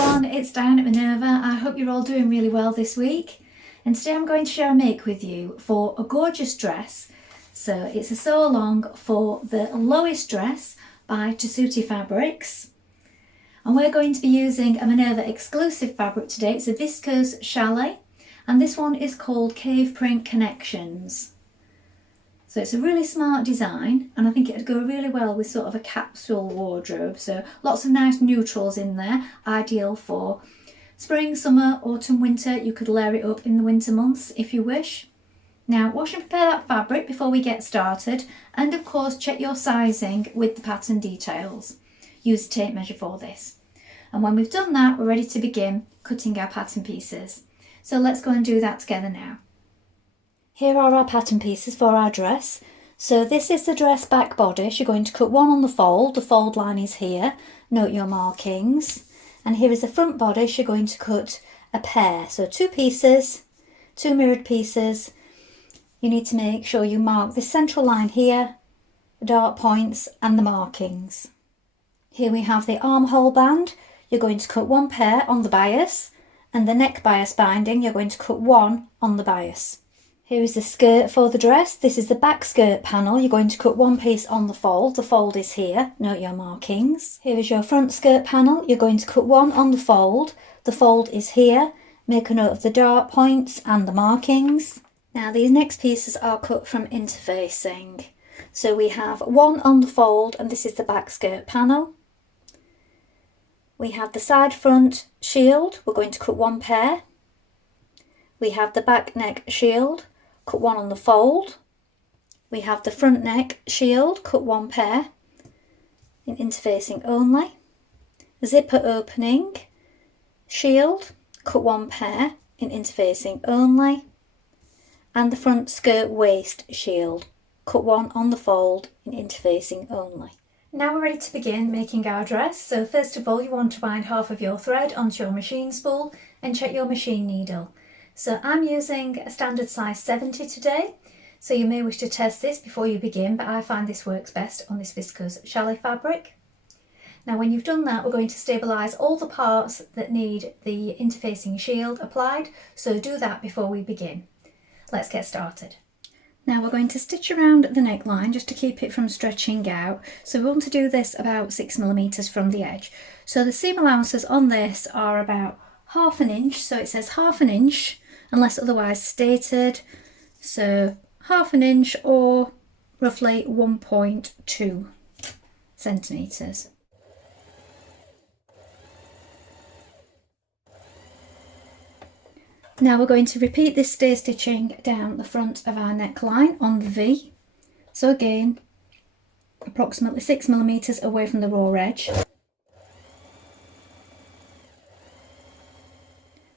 everyone, it's Dianne at Minerva. I hope you're all doing really well this week. And today I'm going to share a make with you for a gorgeous dress. So it's a sew along for the Lois Dress by Tessuti Fabrics. And we're going to be using a Minerva exclusive fabric today. It's a viscose chalet, and this one is called Cave Print Connections. So it's a really smart design, and I think it'd go really well with sort of a capsule wardrobe. So lots of nice neutrals in there, ideal for spring, summer, autumn, winter. You could layer it up in the winter months if you wish. Now wash and prepare that fabric before we get started, and of course check your sizing with the pattern details. Use a tape measure for this. And when we've done that, we're ready to begin cutting our pattern pieces. So let's go and do that together now. Here are our pattern pieces for our dress. So this is the dress back bodice. You're going to cut one on the fold line is here. Note your markings. And here is the front bodice. You're going to cut a pair. So two pieces, two mirrored pieces. You need to make sure you mark this central line here, the dark points and the markings. Here we have the armhole band. You're going to cut one pair on the bias, and the neck bias binding, you're going to cut one on the bias. Here is the skirt for the dress. This is the back skirt panel. You're going to cut one piece on the fold is here. Note your markings. Here is your front skirt panel. You're going to cut one on the fold is here. Make a note of the dark points and the markings. Now these next pieces are cut from interfacing. So we have one on the fold, and this is the back skirt panel. We have the side front shield. We're going to cut one pair. We have the back neck shield. Cut one on the fold. We have the front neck shield, cut one pair in interfacing only. Zipper opening shield, cut one pair in interfacing only. And the front skirt waist shield, cut one on the fold in interfacing only. Now we're ready to begin making our dress. So first of all, you want to wind half of your thread onto your machine spool and check your machine needle. So I'm using a standard size 70 today, so you may wish to test this before you begin, but I find this works best on this viscose chalet fabric. Now when you've done that, we're going to stabilise all the parts that need the interfacing shield applied, so do that before we begin. Let's get started. Now we're going to stitch around the neckline just to keep it from stretching out. So we want to do this about 6mm from the edge. So the seam allowances on this are about ½ inch, so it says ½ inch unless otherwise stated, so ½ inch or roughly 1.2 centimetres. Now we're going to repeat this stay stitching down the front of our neckline on the V. So again, approximately 6mm away from the raw edge.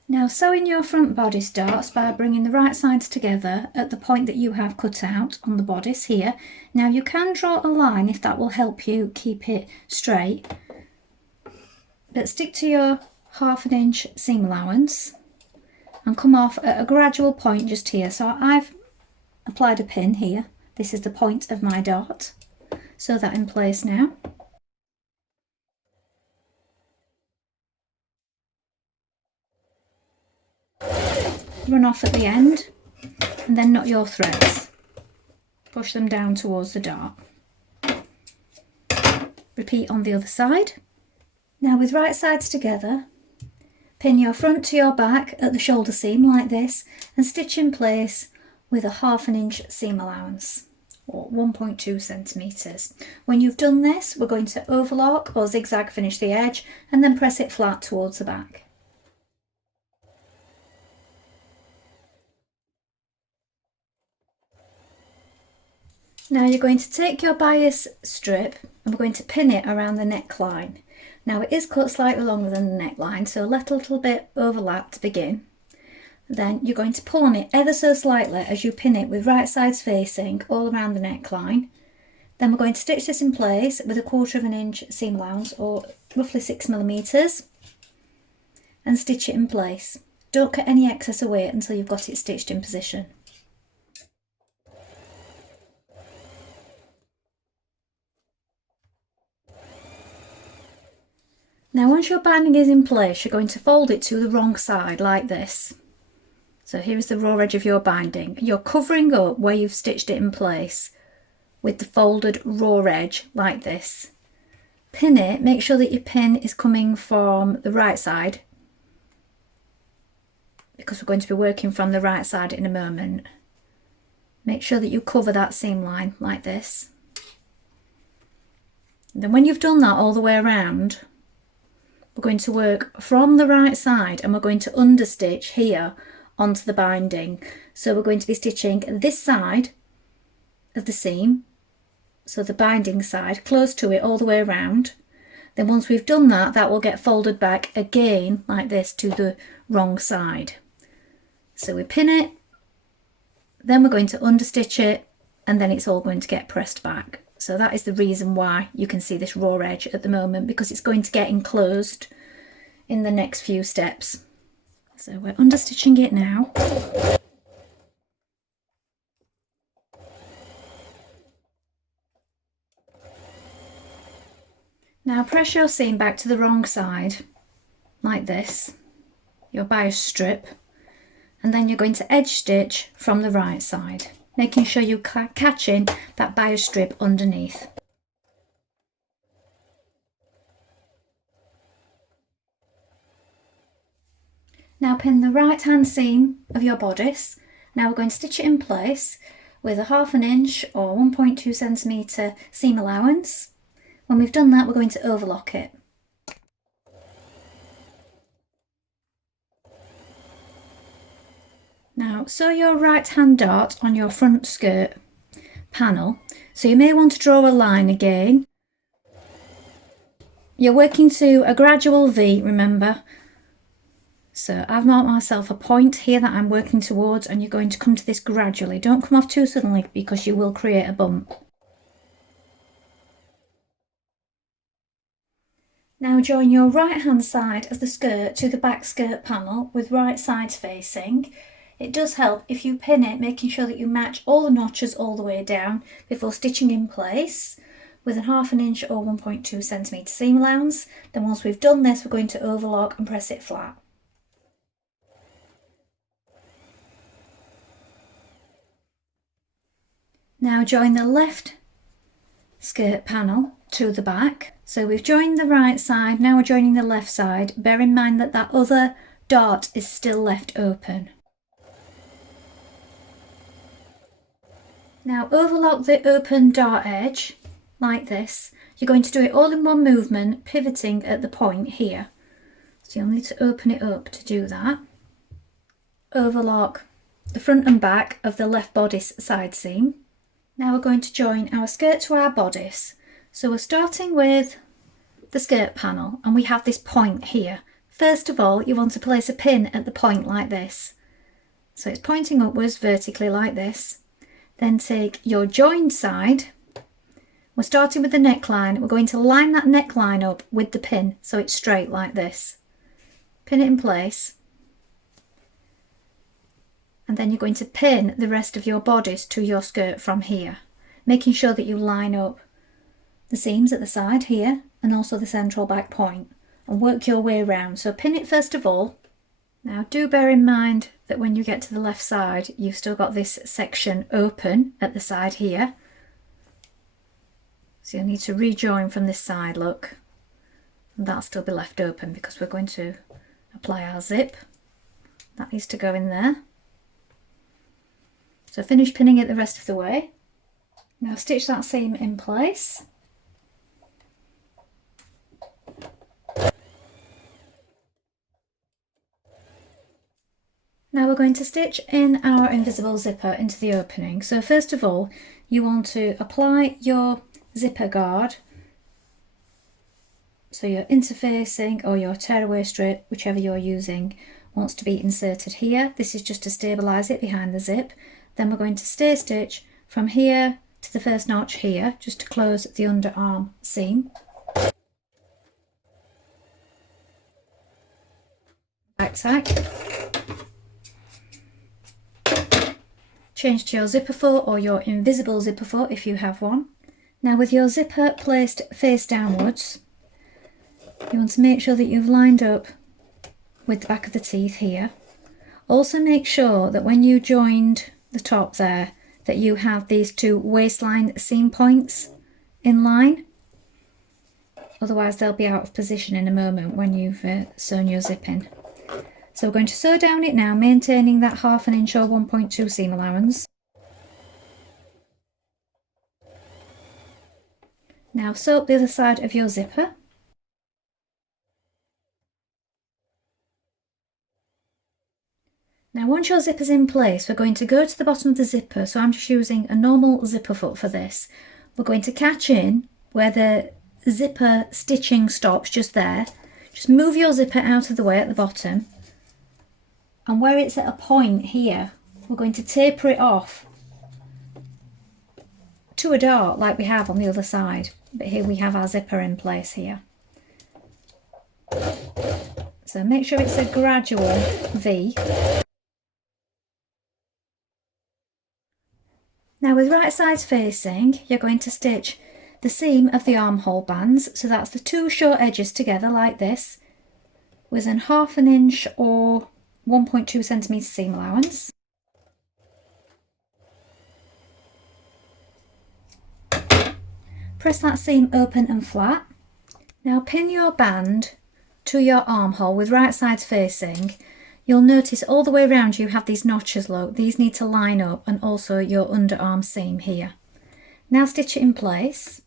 Now sew in your front bodice darts by bringing the right sides together at the point that you have cut out on the bodice here. Now you can draw a line if that will help you keep it straight, but stick to your ½ inch seam allowance and come off at a gradual point just here. So I've applied a pin here. This is the point of my dart. Sew that in place now. Run off at the end and then knot your threads. Push them down towards the dart. Repeat on the other side. Now with right sides together, pin your front to your back at the shoulder seam like this and stitch in place with a ½ inch seam allowance or 1.2 centimetres. When you've done this, we're going to overlock or zigzag finish the edge and then press it flat towards the back. Now you're going to take your bias strip and we're going to pin it around the neckline. Now it is cut slightly longer than the neckline, so let a little bit overlap to begin. Then you're going to pull on it ever so slightly as you pin it with right sides facing all around the neckline. Then we're going to stitch this in place with a ½ inch seam allowance or roughly 6mm and stitch it in place. Don't cut any excess away until you've got it stitched in position. Now once your binding is in place, you're going to fold it to the wrong side like this. So here is the raw edge of your binding. You're covering up where you've stitched it in place with the folded raw edge like this. Pin it, make sure that your pin is coming from the right side, because we're going to be working from the right side in a moment. Make sure that you cover that seam line like this. And then when you've done that all the way around, we're going to work from the right side and we're going to understitch here onto the binding. So we're going to be stitching this side of the seam, so the binding side, close to it all the way around. Then once we've done that, that will get folded back again like this to the wrong side. So we pin it, then we're going to understitch it, and then it's all going to get pressed back. So that is the reason why you can see this raw edge at the moment, because it's going to get enclosed in the next few steps. So we're understitching it now. Now press your seam back to the wrong side, like this, your bias strip, and then you're going to edge stitch from the right side, making sure you're catching that bias strip underneath. Now pin the right hand seam of your bodice. Now we're going to stitch it in place with a 1/2 inch or 1.2 centimetre seam allowance. When we've done that, we're going to overlock it. Now sew your right hand dart on your front skirt panel, so you may want to draw a line again. You're working to a gradual V, remember. So I've marked myself a point here that I'm working towards, and you're going to come to this gradually. Don't come off too suddenly because you will create a bump. Now join your right hand side of the skirt to the back skirt panel with right sides facing. It does help if you pin it, making sure that you match all the notches all the way down before stitching in place with a 1/2 inch or 1.2 centimetre seam allowance. Then once we've done this, we're going to overlock and press it flat. Now join the left skirt panel to the back. So we've joined the right side, now we're joining the left side. Bear in mind that that other dart is still left open. Now overlock the open dart edge like this. You're going to do it all in one movement, pivoting at the point here. So you'll need to open it up to do that. Overlock the front and back of the left bodice side seam. Now we're going to join our skirt to our bodice. So we're starting with the skirt panel and we have this point here. First of all, you want to place a pin at the point like this. So it's pointing upwards vertically like this. Then take your joined side. We're starting with the neckline. We're going to line that neckline up with the pin so it's straight like this. Pin it in place. And then you're going to pin the rest of your bodice to your skirt from here, making sure that you line up the seams at the side here and also the central back point, and work your way around. So pin it first of all. Now do bear in mind that when you get to the left side, you've still got this section open at the side here. So you'll need to rejoin from this side, look, and that'll still be left open because we're going to apply our zip. That needs to go in there. So finish pinning it the rest of the way. Now stitch that seam in place. Now we're going to stitch in our invisible zipper into the opening. So first of all, you want to apply your zipper guard. So your interfacing or your tearaway strip, whichever you're using, wants to be inserted here. This is just to stabilise it behind the zip. Then we're going to stay stitch from here to the first notch here, just to close the underarm seam. Back tack. Change to your zipper foot or your invisible zipper foot if you have one. Now with your zipper placed face downwards, You want to make sure that you've lined up with the back of the teeth here. Also make sure that when you joined the top there, that you have these two waistline seam points in line. Otherwise they'll be out of position in a moment when you've sewn your zip in. So we're going to sew down it now, maintaining that 1/2 inch or 1.2 seam allowance. Now sew up the other side of your zipper. Now once your zipper's in place, we're going to go to the bottom of the zipper, so I'm just using a normal zipper foot for this. We're going to catch in where the zipper stitching stops, just there. Just move your zipper out of the way at the bottom, and where it's at a point here, we're going to taper it off to a dart like we have on the other side, but here we have our zipper in place here. So make sure it's a gradual V. Now with right sides facing, you're going to stitch the seam of the armhole bands, so that's the two short edges together like this, with an 1/2 inch or 1.2 centimetre seam allowance. Press that seam open and flat. Now pin your band to your armhole with right sides facing. You'll notice all the way around you have these notches, look, these need to line up, and also your underarm seam here. Now stitch it in place.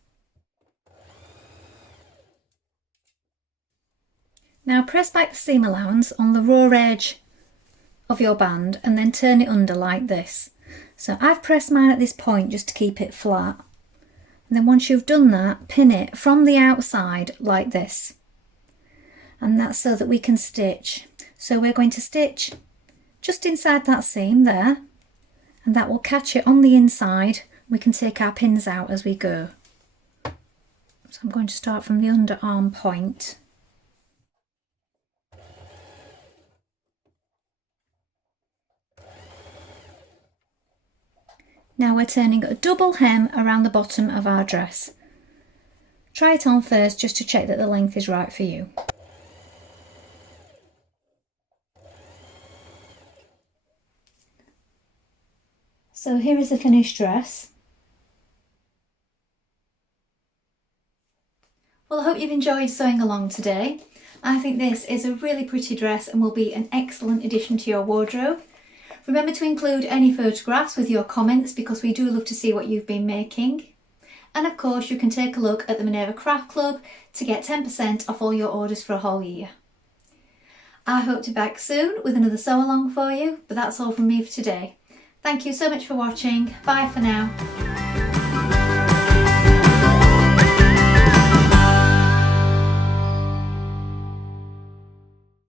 Now press back the seam allowance on the raw edge of your band and then turn it under like this. So I've pressed mine at this point just to keep it flat. And then once you've done that, pin it from the outside like this. And that's so that we can stitch. So we're going to stitch just inside that seam there, and that will catch it on the inside. We can take our pins out as we go. So I'm going to start from the underarm point. Now we're turning a double hem around the bottom of our dress. Try it on first just to check that the length is right for you. So here is the finished dress. Well, I hope you've enjoyed sewing along today. I think this is a really pretty dress and will be an excellent addition to your wardrobe. Remember to include any photographs with your comments, because we do love to see what you've been making. And of course you can take a look at the Minerva Craft Club to get 10% off all your orders for a whole year. I hope to be back soon with another sew along for you, but that's all from me for today. Thank you so much for watching. Bye for now.